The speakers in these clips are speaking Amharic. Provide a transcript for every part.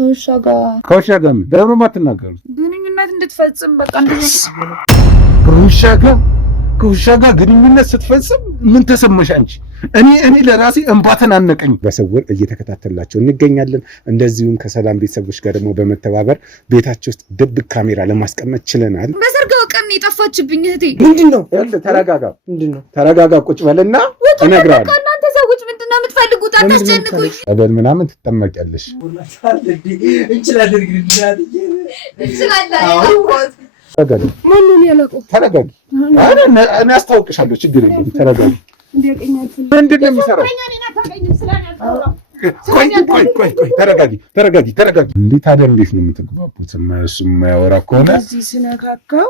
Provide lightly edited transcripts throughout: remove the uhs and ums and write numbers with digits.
ከውሻ ጋር ደግሞ ማትናገሩ ግንኙነት እንድትፈጽም በቃ እንደዚህ ከውሻ ጋር ግንኙነት ስትፈጽም ምን ተሰማሽ አንቺ? እኔ ለራሴ እንባተን አነቀኝ። በስውር እየተከታተላቸው እንገኛለን። እንደዚሁም ከሰላም ቤተሰቦች ጋር ደግሞ በመተባበር ቤታቸው ውስጥ ድብቅ ካሜራ ለማስቀመጥ ችለናል። በሰርጋው ቀን የጠፋችብኝ እህቴ ምንድነው? ተረጋጋ፣ ቁጭ በልና እነግርሃለሁ። እናንተ ሰዎች ምንድነው የምትፈልጉት? አታስጨንቁኝ። አበል ምናምን ትጠመቂያለሽ። ተረጋጊ። እኔ አስታውቅሻለሁ። ችግር የለም። ተረጋጊ። ምንድን ነው የሚሰራው? ተረጋጊ። እንዴት ታዲያ እንዴት ነው የምትግባቡት? እሱ የማያወራ ከሆነ እዚህ ስነካካው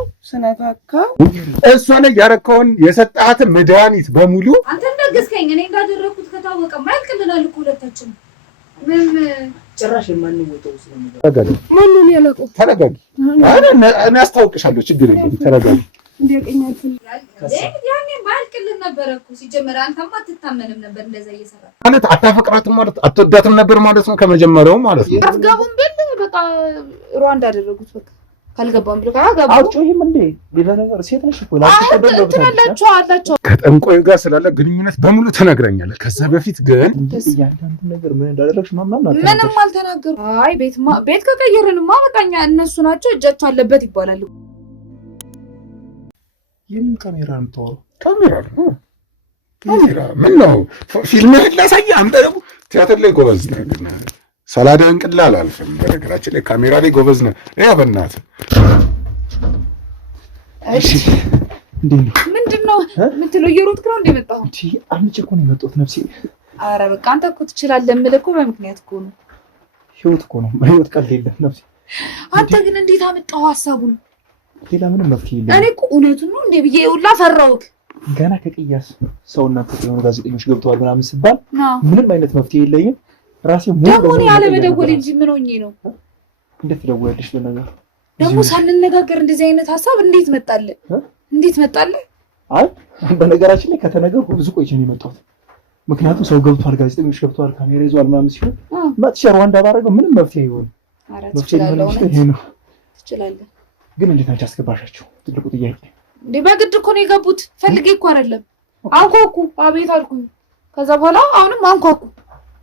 እሷ ላይ ያረከውን የሰጣሃትን መድኃኒት በሙሉ አንተ እንደገዝከኝ እኔ እንዳደረኩት ከታወቀ ማይልቅልናል እኮ ሁለታችን ምን ጭራሽ የማንወጣው ስለሚለው ተረጋጊ። እኔ አስታውቅሻለሁ። ችግር የለም። ተረጋጊ። ያኔ ማይልቅልን ነበር እኮ ሲጀመር። አንተማ አትታመንም ነበር እንደዛ እየሰራ ማለት አታፈቅራትም ማለት አትወዳትም ነበር ማለት ነው። ከመጀመሪያው ማለት ነው። አትጋቡም ብል በቃ ሩዋንዳ አደረጉት። በቃ ካልገባም ብሎ ጋር አውጪውም እንዴ ሌላ ነገር ሴት ነሽ እኮ አላቸው ከጠንቆዩ ጋር ስላለ ግንኙነት በሙሉ ተናግረኛለህ። ከዛ በፊት ግን እያንዳንዱ ነገር ምን እንዳደረግሽ ምንም አልተናገሩም። አይ ቤት ከቀየርንማ በቃኛ እነሱ ናቸው እጃቸው አለበት ይባላል። የምን ካሜራ ነው የምታወራው? ካሜራ ምን ነው? ፊልም ላሳየህ። አንተ ደግሞ ቲያትር ላይ ጎበዝ ነህ። ሰላዳን ቅላል አልፈም። በነገራችን ላይ ካሜራ ላይ ጎበዝ ነህ። ያ በእናትህ እሺ። ምንድነው የምትለው? እየሮጥክ ነው እንደመጣሁ እንዴ? አምጪ እኮ ነው የመጣሁት ነፍሴ። ኧረ በቃ አንተ እኮ ትችላለህ የምልህ እኮ በምክንያት እኮ ነው። ህይወት እኮ ነው። ህይወት ቀልድ የለም ነፍሴ። አንተ ግን እንዴት አመጣው ሐሳቡን? ሌላ ምንም መፍትሄ የለም። እኔ እኮ እውነቱን ነው እንዴ ብዬ ሁላ ፈራሁት። ገና ከቅያስ ሰውና ከሆኑ ጋዜጠኞች ገብተዋል ምናምን ሲባል ምንም አይነት መፍትሄ የለኝም። ራሴ ደግሞ ያለ መደወል እንጂ ምን ሆኜ ነው? እንዴት ትደውያለሽ? ለነገር ደግሞ ሳንነጋገር እንደዚህ አይነት ሐሳብ እንዴት መጣልህ? አይ በነገራችን ላይ ከተነገርኩ ብዙ ቆይቼ ነው የመጣሁት። ምክንያቱም ሰው ገብቷል፣ ጋዜጠኞች ገብተዋል፣ ካሜራ ይዟል ምናምን ሲሆን መጥቼ ሩዋንዳ ባደረገው ምንም መፍትሄ አይሆንም። ትችላለህ ግን እንዴት አንቺ አስገባሻቸው? ትልቁ ጥያቄ እንዴ። በግድ እኮ ነው የገቡት። ፈልጌ እኮ አይደለም። አንኳኩ፣ አቤት አልኩኝ። ከዛ በኋላ አሁንም አንኳኩ።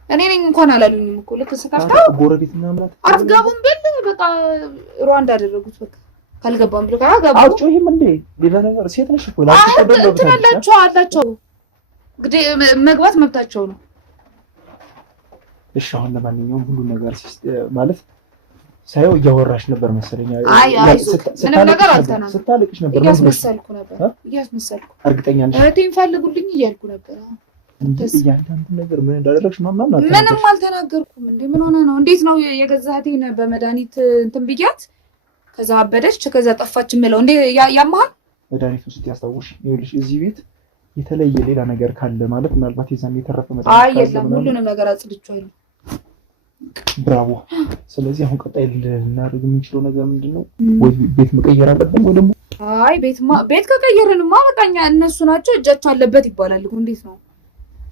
እኔ ነኝ እንኳን አላሉኝም እኮ። ልክ ስከፍታ ጎረቤት ምናምን አትገቡም ብል በቃ ሩዋንዳ አደረጉት። በቃ ካልገባም ብሎ ጋር አውጪውም እንዴ ሌላ ነገር ሴት ነሽ እኮ አላቸው። እንግዲህ መግባት መብታቸው ነው። እሺ አሁን ለማንኛውም ሁሉ ነገር ማለት ሳይው እያወራሽ ነበር መሰለኝ። አይ ምንም ነገር አልተናገርኩም። ስታልቅሽ ነበር። እያስመሰልኩ። እርግጠኛ ነሽ? እህቴን ፈልጉልኝ እያልኩ ነበር። እያንዳንዱ ነገር ምን እንዳደረግሽ ምንም አልተናገርኩም። እንዴ ምን ሆነ ነው? እንዴት ነው የገዛ እህቴን በመድኃኒት እንትን ብያት ከዛ አበደች ከዛ ጠፋች የምለው እንዴ? ያማል መድኃኒት ውስጥ ያስታውሽ። ይኸውልሽ እዚህ ቤት የተለየ ሌላ ነገር ካለ ማለት ምናልባት የዛን የተረፈ መድኃኒት አይ የለም፣ ሁሉንም ነገር አጽድቻለሁ። ብራቮ። ስለዚህ አሁን ቀጣይ ልናደርግ የምንችለው ነገር ምንድነው? ወይ ቤት መቀየር አለብን ወይ ደግሞ አይ ቤት ከቀየርንማ በቃኛ እነሱ ናቸው እጃቸው አለበት ይባላል። እንዴት ነው?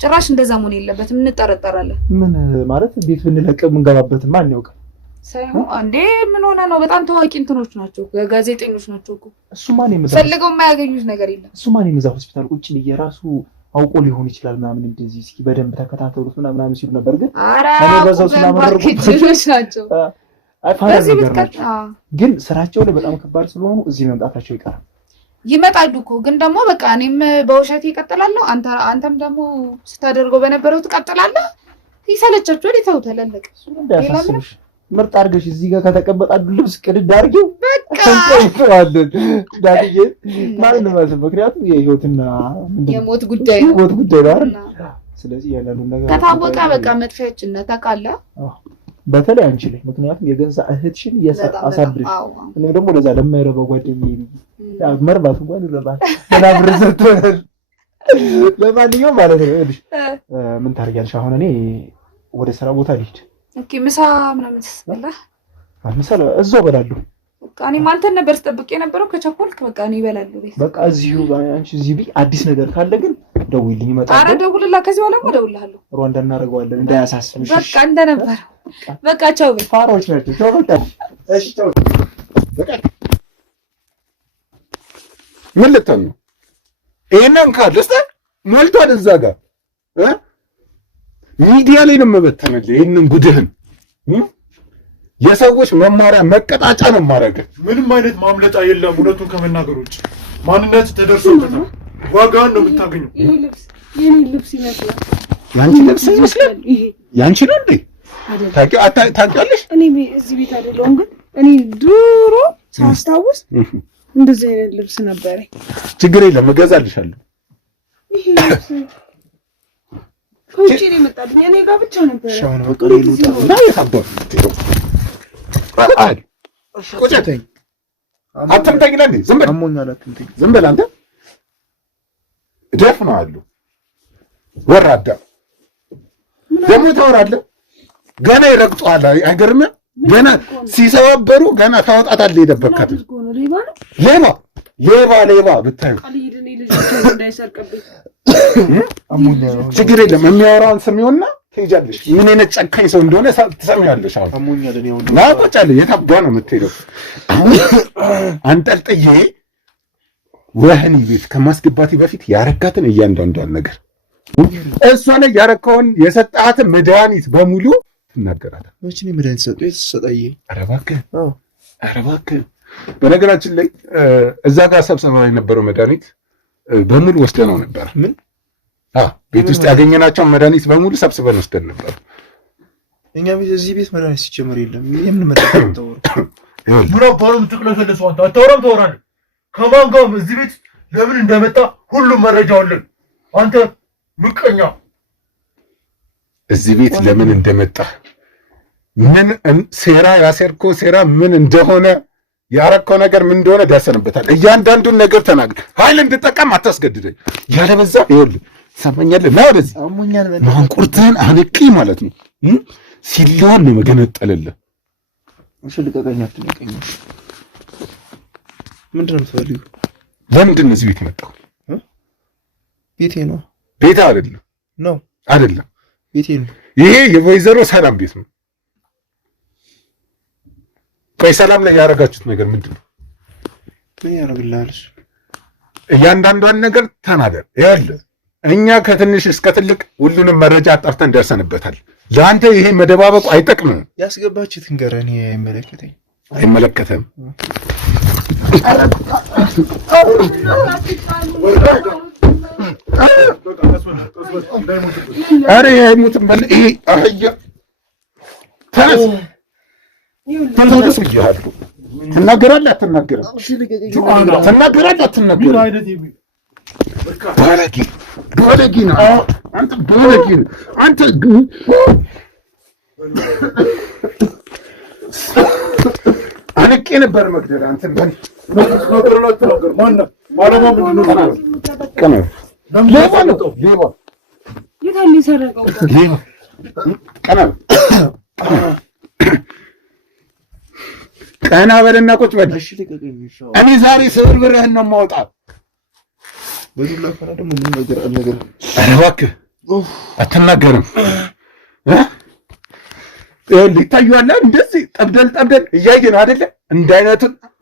ጭራሽ እንደዛ መሆን የለበትም። እንጠረጠራለን። ምን ማለት ቤት ብንለቅ የምንገባበትን ማን ያውቃል? ሳይሆን አንዴ ምን ሆነ ነው? በጣም ታዋቂ እንትኖች ናቸው፣ ጋዜጠኞች ናቸው እኮ። እሱ ማን ይመጣ ፈልገው የማያገኙት ነገር የለም። እሱ ማን ይመጣ ሆስፒታል ቁጭ ብዬ ራሱ አውቆ ሊሆን ይችላል ምናምን እንደዚህ እስኪ በደንብ ተከታተሉት ምናምን ሲሉ ነበር። ግን እኔ በዛው ስለማርኬቲንግ ናቸው። ግን ስራቸው ላይ በጣም ከባድ ስለሆኑ እዚህ መምጣታቸው ይቀራል። ይመጣሉ እኮ ግን ደግሞ በቃ እኔም በውሸት ይቀጥላለሁ፣ አንተም ደግሞ ስታደርገው በነበረው ትቀጥላለህ። ይሰለቻችኋል፣ ይተውታል። አለቀ። እንዳያሳስብሽ ምርጥ አድርገሽ እዚህ ጋር ከተቀመጣችሁ ልብስ ቅድድ አድርጊው በቃ እንጠይቀዋለን። ዳንዬ ማለት ነው። ምክንያቱም የህይወትና የሞት ጉዳይ ነው አይደል? ስለዚህ ያለውን ነገር ከታወቀ በቃ መጥፊያችን ነው ታውቃለህ። በተለይ አንቺ ላይ ምክንያቱም የገንዛ እህትሽን አሳድርሽ እኔም ደግሞ ለዛ ለማይረባው ጓደኛዬ መርባት እንኳን ይረባል ተናብር ዘጥቷል። ለማንኛውም ማለት ነው እልሽ ምን ታርጊያለሽ? አሁን እኔ ወደ ስራ ቦታ ልሂድ። ኦኬ ምሳ ምናምን ትበላ? ምሳ እዛው እበላለሁ። በቃ እኔ አንተን ነበር ስጠብቅ የነበረው። ከቸኮልክ በቃ እኔ እበላለሁ ቤት። በቃ እዚሁ አንቺ እዚህ ቢ አዲስ ነገር ካለ ግን ደውልልኝ እመጣለሁ። ኧረ ደውልላ ከዚህ በኋላ እደውልልሃለሁ። ሩዋንዳ እናደርገዋለን እንዳያሳስብሽ። በቃ እንደነበር በቃ ቻው። ፋራዎች ናቸው። ቻው በቃ እሺ ቻው በቃ ምን ልትሆን ነው? ይሄንን ካልስተ ሞልቷል እዛ ጋር ሚዲያ ላይ ነው የምበተንልህ። ይሄንን ጉድህን የሰዎች መማሪያ መቀጣጫ ነው የማደርግህ። ምንም አይነት ማምለጫ የለም። እውነቱን ከመናገር ውጭ ማንነት ተደርሶበታል። ዋጋን ነው የምታገኘው። ይሄ ልብስ የኔ ልብስ ይመስላል። ያንቺ ልብስ ይመስላል። ያንቺ ነው እንዴ? ታውቂያለሽ? እኔ እዚህ ቤት አይደለሁም፣ ግን እኔ ድሮ ሳስታውስ እንደዚህ አይነት ልብስ ነበረኝ። ችግር የለም እገዛልሻለሁ። ይሄ ልብስ ከውጭ ነው የመጣልኝ። እኔ ጋር ብቻ ነበር። ሻውን በቀለ ይሉታል እና የታባቱ አይ ቁጭተኝ አትምተኝ ለኔ ዝም በል አሞኛል። አትምተኝ ዝም በል አንተ ደፍ ነው አሉ ወራዳ ደግሞ ታወራለህ። ገና ይረግጧል። አይገርምም? ገና ሲሰባበሩ ገና ታወጣታለህ። የደበካት ሌባ ብታዩ ችግር የለም። የሚያወራውን ስሚውና ትሄጃለሽ። ምን አይነት ጨካኝ ሰው እንደሆነ ትሰሚያለሽ። አሁን ናቆጫለህ። የት አባ ነው የምትሄደው? አሁን አንጠልጥዬ ወህኒ ቤት ከማስገባቴ በፊት ያረጋትን እያንዳንዷን ነገር እሷ ላይ ያረከውን የሰጣትን መድኃኒት በሙሉ ትናገራለህ። መቼ ነው መድኃኒት ሰጠው? የተሰጠኝ? ኧረ እባክህ በነገራችን ላይ እዛ ጋር ሰብሰባ የነበረው መድኃኒት በሙሉ ወስደነው ነበር። ምን? ቤት ውስጥ ያገኘናቸውን መድኃኒት በሙሉ ሰብስበን ወስደን ነበር። እኛ እዚህ ቤት መድኃኒት ሲጀምር የለም። የምን መድኃኒት ተወሩ? ምን አባሩ ትክለሰለሰው? አንተ አታወራም ታወራለህ። ከማን ጋር እዚህ ቤት ለምን እንደመጣ ሁሉም መረጃ አለን። አንተ ምቀኛ እዚህ ቤት ለምን እንደመጣ ምን ሴራ ያሴርከው ሴራ ምን እንደሆነ ያረከው ነገር ምን እንደሆነ ደርሰንበታል። እያንዳንዱን ነገር ተናግር። ኃይል እንድጠቀም አታስገድደኝ። ያለበዛ ይኸውልህ ሰማኛለህ። ና ወደዚህ አሞኛል። ማንቁርትህን አንቂ ማለት ነው። ሲለዋን ነው መገነጠልልህ። እሺ ልቀቀኝ፣ አትነቀኝ። ምንድን ነው የምትፈልጊው? ለምንድን ነው እዚህ ቤት የመጣው? ቤቴ ነው። ቤት አይደለም ነው አይደለም፣ ቤቴ ነው። ይሄ የወይዘሮ ሰላም ቤት ነው። ቆይ ሰላም ላይ ያደረጋችሁት ነገር ምንድን ነው? ምን ያደርግልሃል? እያንዳንዷን ነገር ተናገር። ይኸውልህ እኛ ከትንሽ እስከ ትልቅ ሁሉንም መረጃ አጣርተን ደርሰንበታል። ለአንተ ይሄ መደባበቁ አይጠቅምም። ያስገባችሁት ንገረኝ። አይመለከተም። ኧረ አይሙትም። በል ይሄ አህያ ተነስ ተነስ ብያለሁ። ትናገራለህ አትናገርም? ትናገራለህ አትናገርም? ባለጌ ነህ አንተ፣ ባለጌ ነህ አንተ። አንቄ ነበር መግደል አንተን። በል ሌባ ነው ሌባ። ቀና በልና ቁጭ በል። እኔ ዛሬ ስብርብርህን ነው የማወጣው። በዱላ ፈራ ደግሞ ምን ነገር አልነገር። ኧረ እባክህ አትናገርም። ይኸውልህ ይታየዋል። እንደዚህ ጠብደል እያየን አይደለ?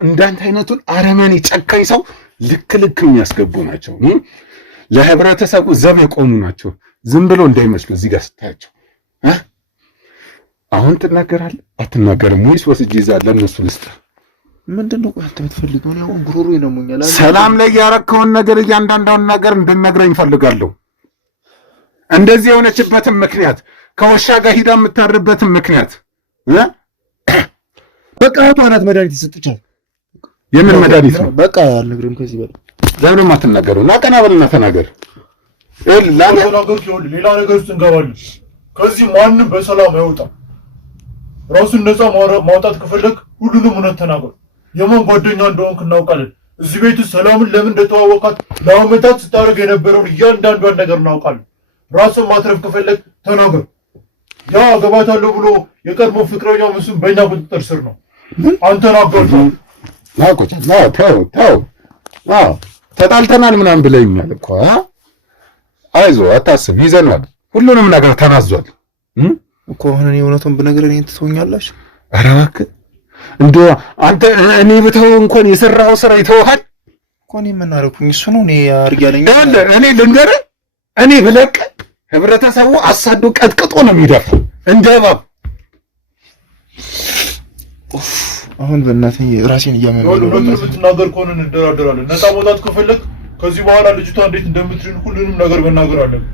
እንዳንተ አይነቱን አረመኔ ጨካኝ ሰው ልክ የሚያስገቡ ናቸው። ለህብረተሰቡ ዘብ የቆሙ ናቸው። ዝም ብሎ እንዳይመስሉ እዚህ ጋር ስታያቸው። አሁን ትናገራለህ አትናገርም ወይስ ወስጄ ይዛለሁ እነሱ ልስጥ? ምንድን ነው አንተ የምትፈልገው? ነው ጉሮሮ ይነሙኛል። ሰላም ላይ ያረከውን ነገር እያንዳንዷን ነገር እንድነግረኝ እፈልጋለሁ። እንደዚህ የሆነችበትን ምክንያት፣ ከውሻ ጋር ሂዳ የምታርበትን ምክንያት በቃ እህቷ ናት መድኃኒት ይሰጥቻል። የምን መድኃኒት ነው? በቃ አልነግርም ከዚህ በላይ። ለምን አትናገሩ? ና ቀና በልና ተናገር። ሌላ ነገር ውስጥ እንገባለን። ከዚህ ማንም በሰላም አይወጣም። ራሱን ነፃ ማውጣት ከፈለግ ሁሉንም እውነት ተናገር። የማን ጓደኛ እንደሆንክ እናውቃለን። እዚህ ቤት ሰላምን ለምን እንደተዋወቃት ለአመታት ስታደርግ የነበረውን እያንዳንዷን ነገር እናውቃለን። ራስን ማትረፍ ከፈለግ ተናገር። ያ አገባታለሁ ብሎ የቀድሞ ፍቅረኛው ምስም በእኛ ቁጥጥር ስር ነው። አንተን አጋልጧል። ተው ተጣልተናል ምናምን ብለኛል እኮ አይዞህ አታስብ፣ ይዘናል። ሁሉንም ነገር ተናዟል እኮ። አሁን እኔ እውነቱን ብነግርህ እኔን ትተውኛላችሁ? ኧረ እባክህ እንደው አንተ እኔ ብተው እንኳን የሰራኸው ስራ ይተውሃል እኮ። እኔ ምን አደረኩኝ? እሱ ነው እኔ አድርግ ያለኝ። እኔ ልንገርህ፣ እኔ ብለቅ ህብረተሰቡ አሳዶ ቀጥቅጦ ነው የሚደፋው እንደ እባብ። አሁን በእናትህ ራሴን እያመመኝ ነው። ሁሉንም ብትናገር ከሆነ እንደራደራለን። ነፃ መውጣት ከፈለግ ከዚህ በኋላ ልጅቷ እንዴት እንደምትድን ሁሉንም ነገር መናገር አለብን።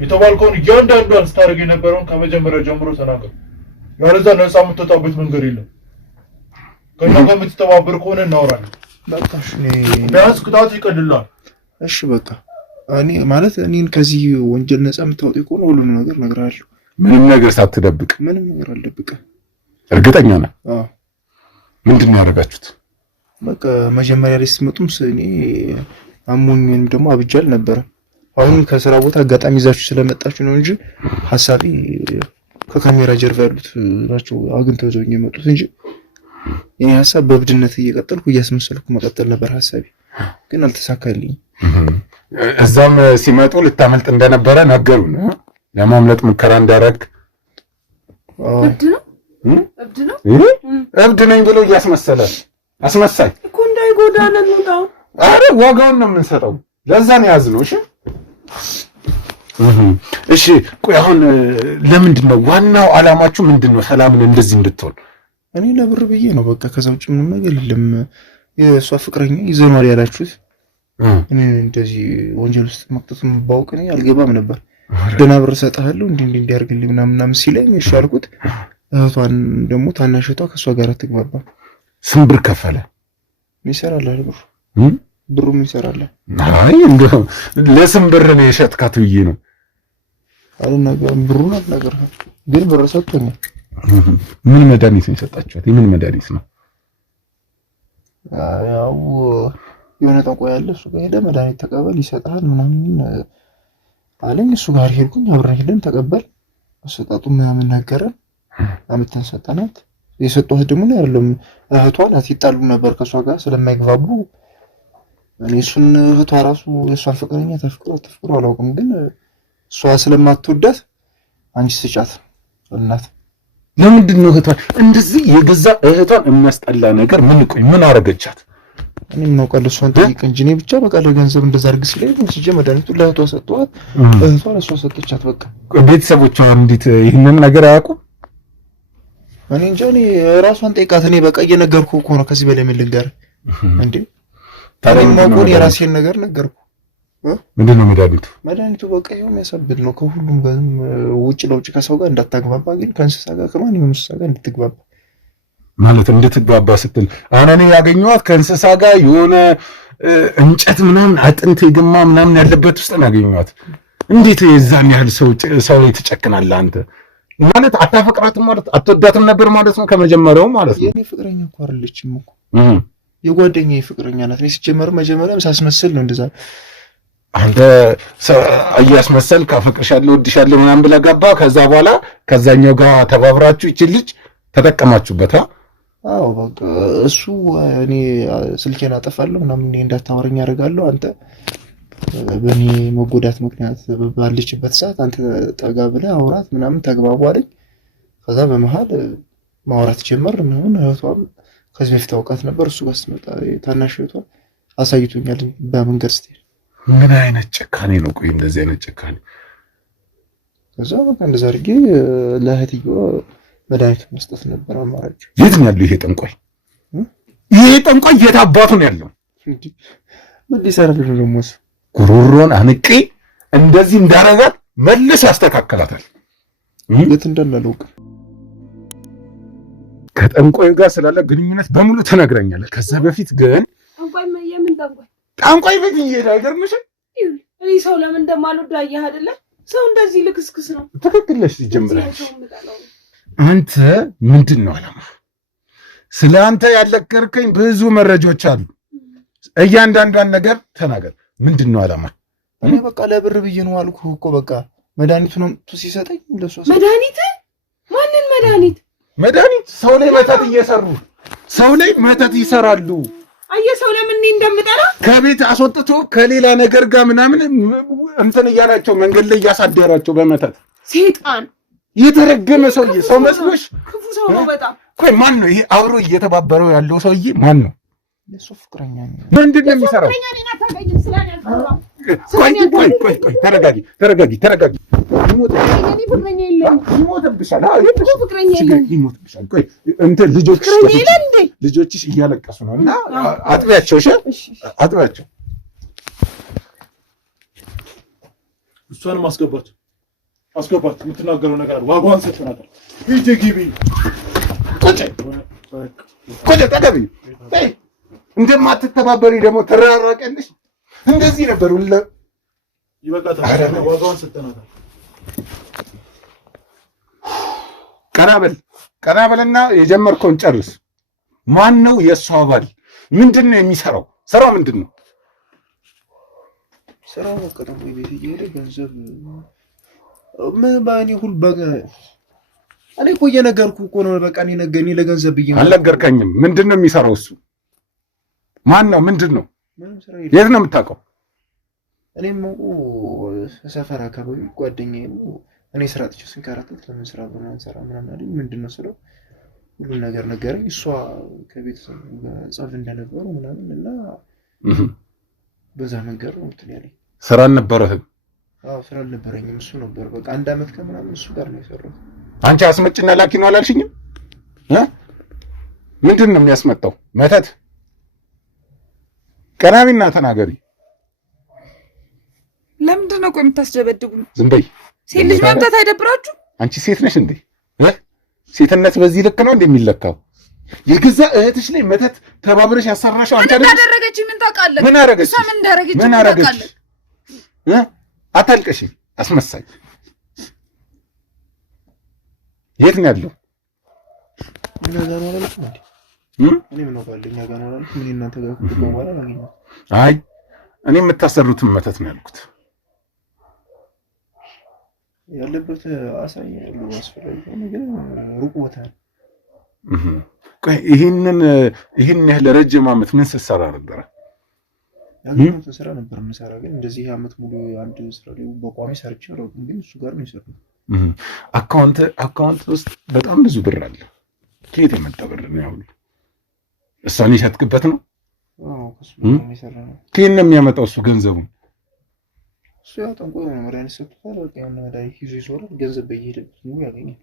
የተባልከውን እያንዳንዷን ስታደርግ የነበረውን ከመጀመሪያ ጀምሮ ተናገር። ያለዛ ነፃ የምትወጣበት መንገድ የለም። ከእኛ ጋር የምትተባበር ከሆነ እናወራለን። በቃ እሺ፣ ቢያንስ ቅጣት ይቀልላል። እሺ በቃ እኔ ማለት እኔን ከዚህ ወንጀል ነፃ የምታወጣኝ ከሆነ ሁሉንም ነገር እነግርሃለሁ። ምንም ነገር ሳትደብቅ። ምንም ነገር አልደብቅም። እርግጠኛ ነህ? አዎ። ምንድን ነው ያደረጋችሁት? በቃ መጀመሪያ ላይ ስትመጡም እኔ አሞኝ ወይም ደግሞ አብጃ አልነበረም። አሁን ከስራ ቦታ አጋጣሚ ይዛችሁ ስለመጣችሁ ነው እንጂ ሀሳቤ ከካሜራ ጀርባ ያሉት ናቸው አግኝተው ይዘውኝ የመጡት እንጂ የኔ ሀሳብ በእብድነት እየቀጠልኩ እያስመሰልኩ መቀጠል ነበር ሀሳቤ፣ ግን አልተሳካልኝም። እዛም ሲመጡ ልታመልጥ እንደነበረ ነገሩን። ለማምለጥ ሙከራ እንዳደረግ እብድ ነው እብድ ነኝ ብሎ እያስመሰለ አስመሳይ እኮ እንዳይጎዳን ነው። አረ ዋጋውን ነው የምንሰጠው። ለዛ ነው ያዝነው። እሺ እሺ። ቆይ አሁን ለምንድን ነው ዋናው አላማችሁ ምንድን ነው? ሰላምን እንደዚህ እንድትሆን? እኔ ለብር ብዬ ነው በቃ። ከዛ ውጭ ምንም ነገር የለም። የእሷ ፍቅረኛ ይዘኗል ያላችሁት እኔ እንደዚህ ወንጀል ውስጥ መክተቱን ባውቅ እኔ አልገባም ነበር። ደህና ብር እሰጥሃለሁ እንዲያርግልኝ ምናምን ሲለኝ እሺ አልኩት። እህቷን ደግሞ ታናሽቷ ከእሷ ጋር አትግባባ። ስንት ብር ከፈለ? ይሰራል አይደል? ብሩም ይሰራል። አይ እንደው ለስንት ብር ነው የሸጥካት ብዬ ነው አልነገርም። ብሩን አልነገርም፣ ግን ብር ሰጥቶኛል። ምን መድኃኒት ነው የሰጣችሁት? የምን መድኃኒት ነው? ያው የሆነ ጠንቋይ ያለ እሱ ጋር ሄደህ መድኃኒት ተቀበል ይሰጥሃል ምናምን አለኝ። እሱ ጋር ሄድኩኝ። አብረን ሄደን ተቀበል አሰጣጡ ምናምን ነገረን። አምጥተን ሰጠናት። የሰጧት ደግሞ ነው አይደለም እህቷ ናት። ይጣሉ ነበር ከእሷ ጋር ስለማይግባቡ። እኔ እሱን እህቷ ራሱ የእሷን ፍቅረኛ ተፍቅሮ አላውቅም፣ ግን እሷ ስለማትወዳት አንቺ ስጫት እናት። ለምንድን ነው እህቷን እንደዚህ የገዛ እህቷን የሚያስጠላ ነገር ምን አረገቻት? እኔ ምን አውቃለሁ። እሷን ጠይቅ እንጂ እኔ ብቻ በቃ ለገንዘብ እንደዛ አድርግ ሲለኝ ወስጄ መድኃኒቱን ለእህቷ ሰጠኋት። እህቷ ለእሷ ሰጠቻት። በቃ ቤተሰቦቿ እንዴት ይህንን ነገር አያውቁም? እኔ እንጃ። እኔ ራሷን ጠይቃት። እኔ በቃ እየነገርኩህ እኮ ነው። ከዚህ በላይ ምን ልንገርህ እንዴ? እኔም ማውቀውን የራሴን ነገር ነገርኩህ። ምንድን ነው መድኃኒቱ? መድኃኒቱ በቃ ይኸው የሚያሳብድ ነው። ከሁሉም ጋር ውጭ ለውጭ ከሰው ጋር እንዳታግባባ፣ ግን ከእንስሳ ጋር ከማንኛውም እንስሳ ጋር እንድትግባባ ማለት እንድትግባባ ስትል አሁን እኔ ያገኘኋት ከእንስሳ ጋር የሆነ እንጨት ምናምን አጥንት የገማ ምናምን ያለበት ውስጥ ነው ያገኘኋት። እንዴት የዛን ያህል ሰው ላይ ትጨክናለህ አንተ? ማለት አታፈቅራትም ማለት አትወዳትም ነበር ማለት ነው ከመጀመሪያው ማለት ነው። የኔ ፍቅረኛ እኮ አይደለችም እኮ የጓደኛዬ ፍቅረኛ ናት። እኔ ሲጀመር መጀመሪያም ሳስመስል ነው እንደዛ። አንተ እያስመሰልክ አፈቅርሻለሁ እወድሻለሁ ምናምን ብለህ ገባ። ከዛ በኋላ ከዛኛው ጋር ተባብራችሁ ይቺ ልጅ ተጠቀማችሁበት። አዎ በቃ እሱ እኔ ስልኬን አጠፋለሁ ምናምን እንዳታወረኝ ያደርጋለሁ። አንተ በእኔ መጎዳት ምክንያት ባለችበት ሰዓት አንተ ጠጋ ብለህ አውራት ምናምን ተግባቡ አለኝ። ከዛ በመሀል ማውራት ጀመር ምናምን። እህቷም ከዚህ በፊት አውቃት ነበር። እሱ ጋር ስትመጣ ታናሽ እህቷ አሳይቶኛል በመንገድ ስትሄድ። ምን አይነት ጭካኔ ነው? ቆይ እንደዚህ አይነት ጭካኔ። ከዛ በቃ እንደዛ አድርጌ ለእህትየዋ መድኃኒት መስጠት ነበር አማራጭ። የት ነው ያለው ይሄ ጠንቋይ? ይሄ ጠንቋይ የት አባቱ ነው ያለው? ምን ሊሰራልህ ነው ደግሞ? ጉሮሮን አንቄ እንደዚህ እንዳረጋት መልስ ያስተካከላታል። የት እንዳለ አላውቅም። ከጠንቋዩ ጋር ስላለ ግንኙነት በሙሉ ተነግረኛለህ። ከዛ በፊት ግን ጠንቋይ ቤት እየሄድህ አይገርምሽም? እኔ ሰው ለምን እንደማልወድ አየህ አይደለ? ሰው እንደዚህ ልክስክስ ነው። ትክክል ነሽ። ጀምረሽ አንተ ምንድን ነው አላማ? ስለ አንተ ያለቀርከኝ ብዙ መረጃዎች አሉ። እያንዳንዷን ነገር ተናገር። ምንድን ነው አላማ? እኔ በቃ ለብር ብዬ ነው አልኩህ እኮ። በቃ መድኃኒቱን አምጥቶ ሲሰጠኝ ለሷ መድኃኒት? ማንን መድኃኒት? ሰው ላይ መተት እየሰሩ ሰው ላይ መተት ይሰራሉ። አየሰው ለምን እንደምጠራ ከቤት አስወጥቶ ከሌላ ነገር ጋር ምናምን እንትን እያላቸው መንገድ ላይ እያሳደራቸው በመተት ሰይጣን የተረገመ ሰውዬ ሰው መስሎሽ ክፉ ሰው ነው በጣም። ቆይ ማን ነው ይሄ አብሮ እየተባበረው ያለው ሰውዬ ማን ነው? የሱ ፍቅረኛ ነው። ምንድን ነው የሚሰራው? ቆይ ተረጋጊ። ልጆችሽ እያለቀሱ ነው እና አጥቢያቸው። አጥቢያቸው። እሷንም አስገባት። የምትናገረው ነገር ዋጋዋን ሰጥተናታል። ሂጂ ግቢ። ቆይ ጠገቢ እንደማትተባበሪ ደግሞ ተራራቀልሽ። እንደዚህ ነበር ሁሉ ይበቃታል። ዋጋዋን ሰጥተናታል። ቀና በልና የጀመርከውን ጨርስ። ማን ነው የእሱ አባል? ምንድን ነው የሚሰራው? ስራው ምንድን ነው? ስራው በቀደም ቤት እየሄደ ገንዘብ ባኔ ሁሉ በቃ እኔ እኮ እየነገርኩህ እኮ ነው። በቃ እኔ ለገንዘብ ብዬ አልነገርከኝም። ምንድን ነው የሚሰራው እሱ? ማን ነው? ምንድን ነው? የት ነው የምታውቀው? እኔም ሰፈር አካባቢ ጓደኛዬ ነው። እኔ ስራ ጥቼ ስንከራተት ለምን ስራ በማንሰራ ምናምን አይደል? ምንድን ነው ስለው ሁሉን ነገር ነገረኝ። እሷ ከቤተሰብ ጸብ እንደነበሩ ምናምን እና በዛ መንገድ ነው እንትን ያለኝ። ስራ አልነበረህም? አዎ ስራ አልነበረኝም። እሱ ነበር በቃ 1 ዓመት ከምናምን እሱ ጋር ነው የሰራሁት። አንቺ አስመጭና ላኪ ነው አላልሽኝም? ምንድን ነው የሚያስመጣው? መተት? ቀናቢና ተናገሪ። ለምንድን ነው ቆይ የምታስደበድቡኝ? ዝም በይ። ሴት ልጅ መምታት አይደብራችሁ? አንቺ ሴት ነሽ እንዴ? ሴትነት በዚህ ልክ ነው እንደሚለካው? የገዛ እህትሽ ላይ መተት ተባብረሽ ያሰራሽው አንቺ አይደል? ምን አደረገች? ምን ታውቃለህ? ምን አደረገች? ምን እንዳደረገች ምን ታውቃለህ? አታልቀሽ አስመሳይ። የት ነው ያለው? ምን ጋር ነው ያለው? እኔ ምን አውቃለሁ? እኛ ጋር ነው ያለው። ምን እናንተ ጋር በኋላ አገኘው። አይ እኔ የምታሰሩትን መተት ነው ያልኩት። ያለበት አሳያለሁ። አስፈላጊ ነገር ሩቅ ቦታ ነው። ቆይ ይሄን ያህል ረጅም ዓመት ምን ስትሰራ ነበረ? ያንተ ስራ ነበር የምሰራ፣ ግን እንደዚህ ዓመት ሙሉ አንድ ስራ ላይ በቋሚ ሰርቼ አላውቅም። ግን እሱ ጋር ነው የሰራሁት። አካውንት ውስጥ በጣም ብዙ ብር አለ። ከየት የመጣ ብር ነው? ያው እሷን የሸጥክበት ነው? አዎ ከሱ ነው የሰራነው። ከየት ነው የሚያመጣው እሱ ገንዘቡን? እሱ ያው ጠንቋይ ነው። መድኃኒት ሰጥቶታል። በቃ ያን መድኃኒት ይዞ ይዞራል። ገንዘብ በየሄደበት ነው ያገኛል።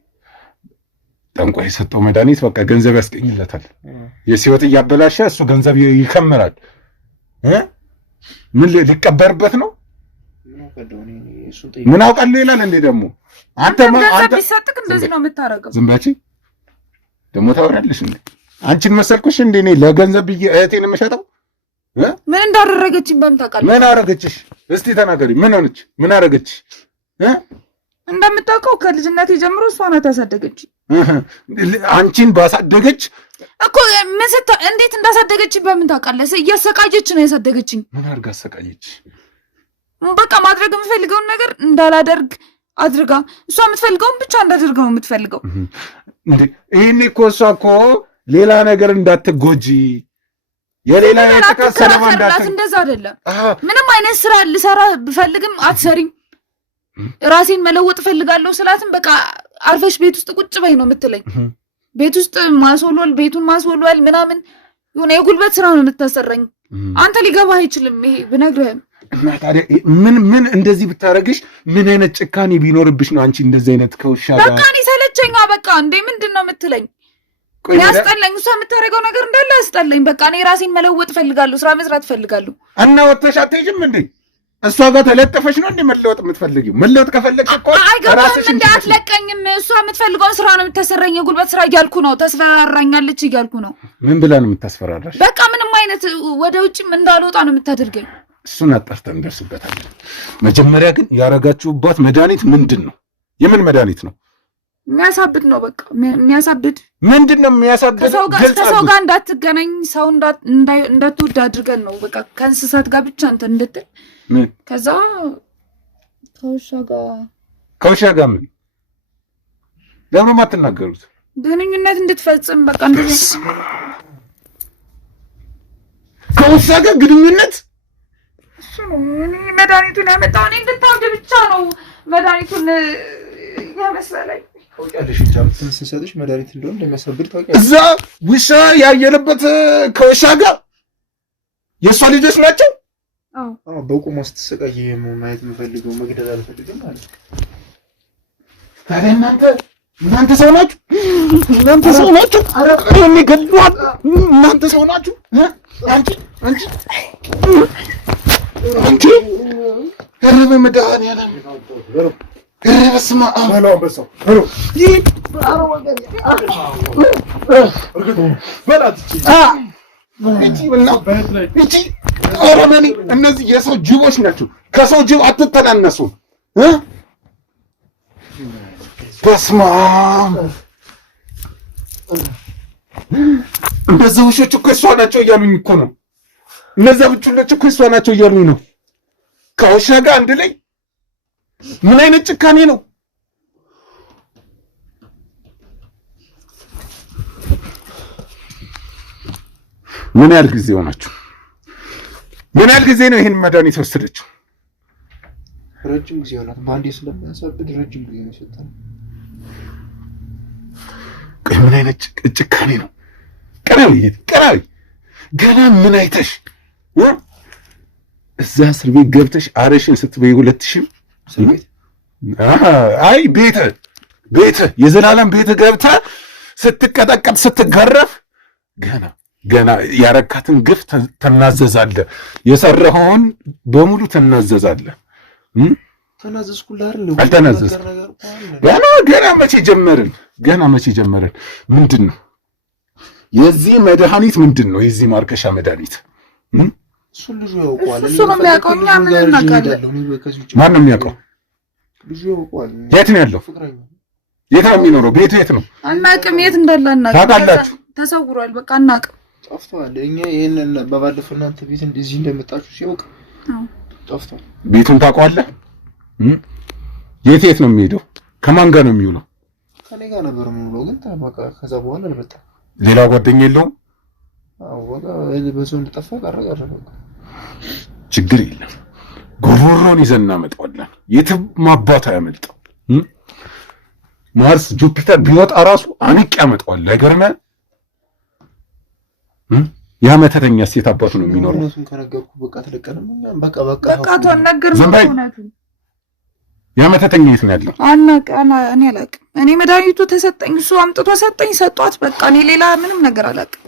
ጠንቋይ የሰጠው መድኃኒት በቃ ገንዘብ ያስገኝለታል። የሲወት እያበላሸ እሱ ገንዘብ ይከምራል። ምን ሊቀበርበት ነው? ምን አውቃለሁ ይላል እንዴ ደግሞ። አንተ ገንዘብ ቢሰጥክ እንደዚህ ነው የምታረገው። ዝም በይ ደግሞ ታወራለሽ እንዴ? አንቺን መሰልኩሽ እንዴ? እኔ ለገንዘብ ብዬ እህቴን የምሸጠው? ምን እንዳደረገችኝ በምን ታውቃለህ? ምን አደረገችሽ? እስቲ ተናገሪ። ምን ሆነች? ምን አደረገችሽ? እንደምታውቀው ከልጅነቴ ጀምሮ እሷ ናት ያሳደገችኝ። አንቺን ባሳደገች እኮ እንዴት እንዳሳደገችኝ በምን ታውቃለህ? እያሰቃየች ነው ያሳደገችኝ። ምን አድርጋ አሰቃየች? በቃ ማድረግ የምፈልገውን ነገር እንዳላደርግ አድርጋ፣ እሷ የምትፈልገውን ብቻ እንዳደርግ ነው የምትፈልገው። እንዴ ይሄኔ እኮ እሷ እኮ ሌላ ነገር እንዳትጎጂ የሌላ የተካሰለ ሰለማንዳት እንደዛ አይደለም። ምንም አይነት ስራ ልሰራ ብፈልግም አትሰሪም። ራሴን መለወጥ ፈልጋለሁ ስላትም በቃ አርፈሽ ቤት ውስጥ ቁጭ በይ ነው የምትለኝ። ቤት ውስጥ ማስወልወል፣ ቤቱን ማስወልወል ምናምን የሆነ የጉልበት ስራ ነው የምታሰራኝ። አንተ ሊገባህ አይችልም ይሄ ብነግርህም። እና ታዲያ ምን እንደዚህ ብታረግሽ ምን አይነት ጭካኔ ቢኖርብሽ ነው አንቺ እንደዚህ አይነት ከውሻ ጋር? በቃ እኔ ሰለቸኝ። በቃ እንዴ ምንድን ነው የምትለኝ? ያስጠላኝ። እሷ የምታደርገው ነገር እንዳለ ያስጠላኝ። በቃ እኔ ራሴን መለወጥ ፈልጋለሁ፣ ስራ መስራት ፈልጋለሁ። እና ወጥተሽ አትሄጂም እንዴ? እሷ ጋር ተለጠፈሽ ነው እንዴ መለወጥ የምትፈልጊው? መለወጥ ከፈለግሽ እኮ አይገባም እንዴ? አትለቀኝም። እሷ የምትፈልገውን ስራ ነው የምታሰራኝ። የጉልበት ስራ እያልኩ ነው። ተስፈራራኛለች እያልኩ ነው። ምን ብላ ነው የምታስፈራራሽ? በቃ ምንም አይነት ወደ ውጭም እንዳልወጣ ነው የምታደርገኝ። እሱን አጣርተን እንደርስበታለን። መጀመሪያ ግን ያረጋችሁባት መድኃኒት ምንድን ነው? የምን መድኃኒት ነው? የሚያሳብድ ነው። በቃ የሚያሳብድ ምንድን ነው የሚያሳብድ? ከሰው ጋር እንዳትገናኝ፣ ሰው እንዳትወድ አድርገን ነው በቃ ከእንስሳት ጋር ብቻ እንትን እንድትል። ከዛ ከውሻ ጋር ምን ደግሞ ማትናገሩት ግንኙነት እንድትፈጽም በቃ እንደዚህ ከውሻ ጋር ግንኙነት እሱ ነው መድኃኒቱን ያመጣው። እኔ እንድታወድ ብቻ ነው መድኃኒቱን ያመሰለኝ። ታውቂያለሽ ጃምትን ስሰጥሽ መድኃኒት እንደሆነ እንደሚያሳብድ ታውቂያለሽ። እዛ ውሻ ያየለበት ከውሻ ጋር የእሷ ልጆች ናቸው። አዎ በቁሟ ስትሰቃይ ማየት የምፈልገው መግደል አልፈልግም ማለት ነው። ታዲያ እናንተ ሰው ናችሁ? እናንተ ሰው ናችሁ? እኔ ገድሏል። እናንተ ሰው ናችሁ? አንቺ ኧረ በመድኃኒዓለም ኧረ በስመ አብ እነዚህ የሰው ጅቦች ናቸው። ከሰው ጅብ አትተናነሱም። በስመ አብ እነዚያ ውሾች እኮ እሷ ናቸው እያሉኝ እኮ ነው። እነዚያ ብቹሎች እኮ እሷ ናቸው እያሉኝ ነው። ከውሻ ጋር አንድ ላይ ምን አይነት ጭካኔ ነው? ምን ያህል ጊዜ ሆናችሁ? ምን ያህል ጊዜ ነው ይሄን መድኃኒት ወሰደችው? ረጅም ጊዜ ሆናት። በአንዴ ስለሚያሳብድ ረጅም ጊዜ ነው የሰጠነው። ምን አይነት ጭካኔ ነው? ቀራዊ ገና ምን አይተሽ እዛ እስር ቤት ገብተሽ አረሽን ስትበይ 2000 እስር ቤት አይ ቤት የዘላለም ቤት ገብተህ ስትቀጠቀጥ ስትገረፍ ገና ያረካትን ግፍ ተናዘዛለህ። የሰራኸውን በሙሉ ተናዘዛለህ። ተናዘዝኩልህ አይደል? አልተናዘዝኩም። ገና መቼ ጀመርን? ምንድን ነው የዚህ መድኃኒት? ምንድን ነው የዚህ ማርከሻ መድኃኒት? እሱን ልጁ ያውቀዋል። እሱ ነው የሚያውቀው። እኛ ምን እናውቃለን? ማን ነው የሚያውቀው? ልጁ ያውቀዋል። የት ነው ያለው? የት ነው የሚኖረው? ቤቱ የት ነው? አናውቅም። የት እንዳለ አናውቅም። ታውቃላችሁ? ተሰውሯል። በቃ አናውቅም። ጠፍቷል። እኛ ይሄንን በባለፈው እናንተ ቤት እንደዚህ እንደመጣችሁ ሲያውቅ ጠፍቷል። ቤቱን ታውቀዋለህ? የት ነው የሚሄደው? ከማን ጋር ነው የሚውለው? ከኔ ጋር ነበር የሚውለው፣ ግን በቃ ከዛ በኋላ አልመጣም። ሌላ ጓደኛ የለውም? አዎ በቃ በሰው እንደጠፋ ቀረ። ችግር የለም። ጉሮሮን ይዘን እናመጣዋለን። የትም አባቱ ያመልጠው። ማርስ ጁፒተር ቢወጣ ራሱ አንቅ ያመጣዋል። አይገርምም? ያ መተተኛ ሴት አባቱ ነው የሚኖረው። እውነቱን ከነገርኩ በቃ ተለቀንም። በቃ ተነገር ነው እውነቱን። ያ መተተኛ የት ነው ያለው? እኔ አላውቅም። እኔ መድኃኒቱ ተሰጠኝ፣ እሱ አምጥቶ ሰጠኝ፣ ሰጧት። በቃ እኔ ሌላ ምንም ነገር አላውቅም።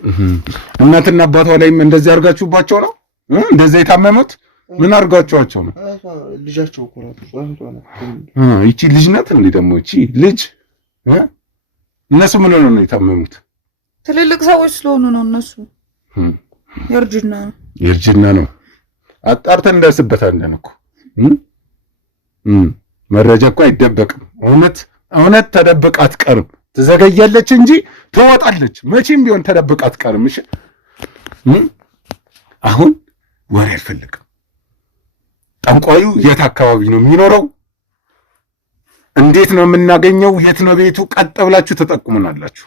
እናትና አባቷ ላይም እንደዚህ አድርጋችሁባቸው ነው? እንደዚህ የታመሙት ምን አድርጋችኋቸው ነው? ልጃቸው እኮ ነው። ይቺ ልጅ ናት እንዴ? ደግሞ ይቺ ልጅ እነሱ ምን ሆነው ነው የታመሙት? ትልልቅ ሰዎች ስለሆኑ ነው እነሱ። የእርጅና ነው። አጣርተን እንደርስበታለን እኮ። መረጃ እኮ አይደበቅም። እውነት ተደብቃ አትቀርም። ትዘገያለች እንጂ ትወጣለች። መቼም ቢሆን ተደብቃ አትቀርም። እሺ አሁን ወሬ አልፈልግም። ጠንቋዩ የት አካባቢ ነው የሚኖረው? እንዴት ነው የምናገኘው? የት ነው ቤቱ? ቀጥ ብላችሁ ተጠቁሙናላችሁ።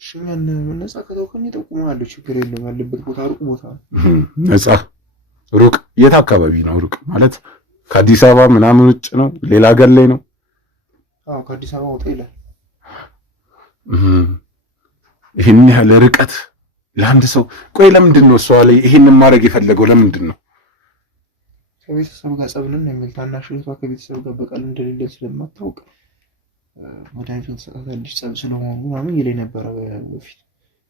ሽኛን ነፃ ከተውከኝ ጠቁማለሁ። ችግር የለም። ያለበት ቦታ ሩቅ ቦታ ነፃ ሩቅ። የት አካባቢ ነው ሩቅ ማለት? ከአዲስ አበባ ምናምን ውጭ ነው? ሌላ ሀገር ላይ ነው? አዎ ከአዲስ አበባ ወጣ ይላል። ይህን ያህል ርቀት ለአንድ ሰው? ቆይ ለምንድን ነው እሷ ላይ ይህን ማድረግ የፈለገው? ለምንድን ነው? ከቤተሰብ ጋር ጸብንን የሚል ታናሽ እህቷ ከቤተሰብ ጋር በቀል እንደሌለ ስለማታውቅ መድኃኒቱን ተሰጣታለች። ጸብ ስለሆኑ ምናምን ይለኝ ነበረ በፊት